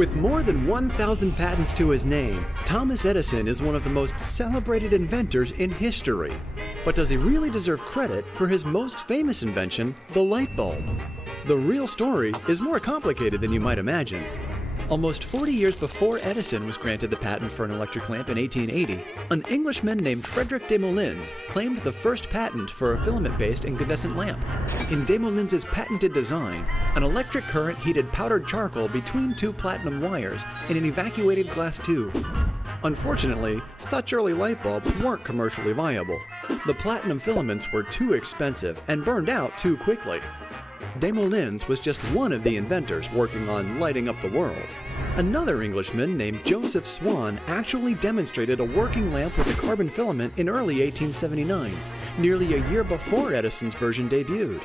With more than 1,000 patents to his name, Thomas Edison is one of the most celebrated inventors in history. But does he really deserve credit for his most famous invention, the light bulb? The real story is more complicated than you might imagine. Almost 40 years before Edison was granted the patent for an electric lamp in 1880, an Englishman named Frederick de Molins claimed the first patent for a filament-based incandescent lamp. In de Molins's patented design, an electric current heated powdered charcoal between two platinum wires in an evacuated glass tube. Unfortunately, such early light bulbs weren't commercially viable. The platinum filaments were too expensive and burned out too quickly. De Molins was just one of the inventors working on lighting up the world. Another Englishman named Joseph Swan actually demonstrated a working lamp with a carbon filament in early 1879, nearly a year before Edison's version debuted.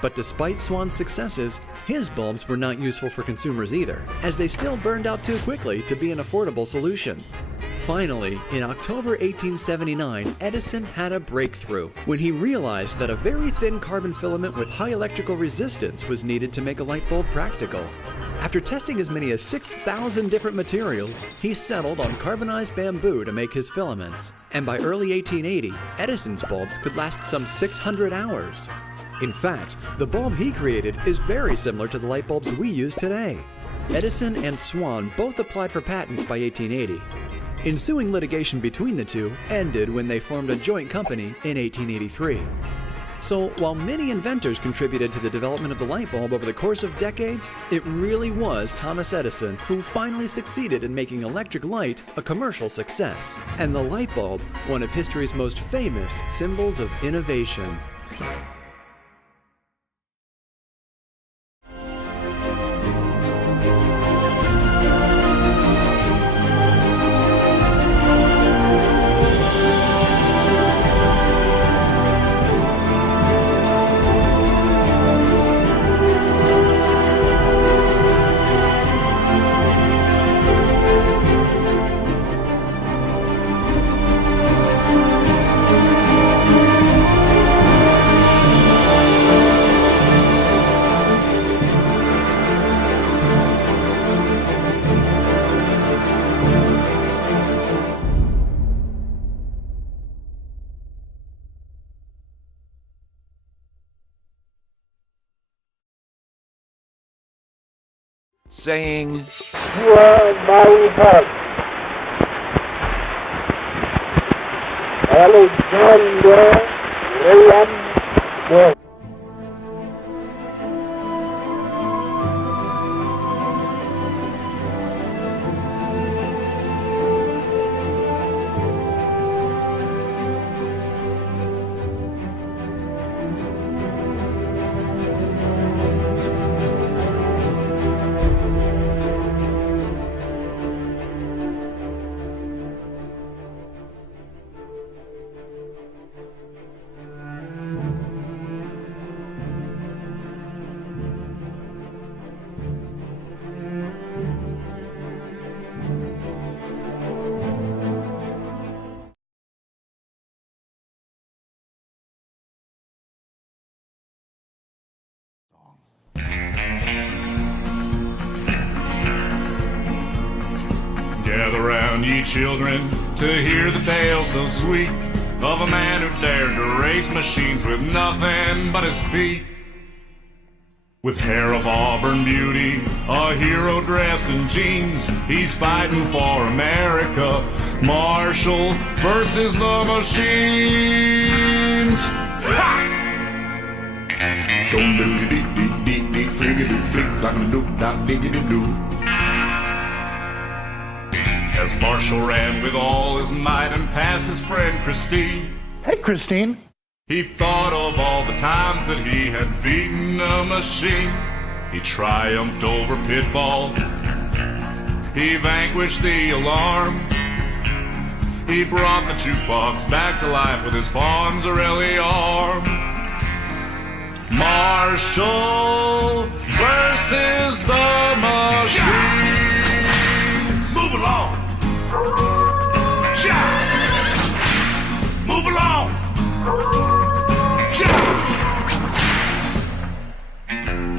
But despite Swan's successes, his bulbs were not useful for consumers either, as they still burned out too quickly to be an affordable solution. Finally, in October 1879, Edison had a breakthrough when he realized that a very thin carbon filament with high electrical resistance was needed to make a light bulb practical. After testing as many as 6,000 different materials, he settled on carbonized bamboo to make his filaments. And by early 1880, Edison's bulbs could last some 600 hours. In fact, the bulb he created is very similar to the light bulbs we use today. Edison and Swan both applied for patents by 1880. Ensuing litigation between the two ended when they formed a joint company in 1883. So while many inventors contributed to the development of the light bulb over the course of decades, it really was Thomas Edison who finally succeeded in making electric light a commercial success, and the light bulb one of history's most famous symbols of innovation. Saying, Swear my heart, Alexander Graham Bell. Gather round, ye children, to hear the tale so sweet of a man who dared to race machines with nothing but his feet. With hair of auburn beauty, a hero dressed in jeans, he's fighting for America. Marshall versus the machines. Ha! Don't do the deep, deep, deep, deep, flick, flick, like a doop, dock, diggity doo. As Marshall ran with all his might and passed his friend Christine. Hey, Christine. He thought of all the times that he had beaten a machine. He triumphed over pitfall. He vanquished the alarm. He brought the jukebox back to life with his Fonzarelli arm. Marshall versus the machines. Move along. Shout! Move along! Shout!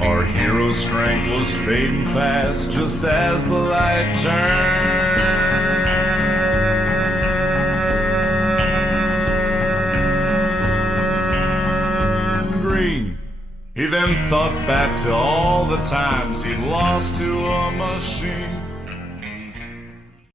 Our hero though strength was fading fast just as the light turned green. He then thought back to all the times he'd lost to a machine.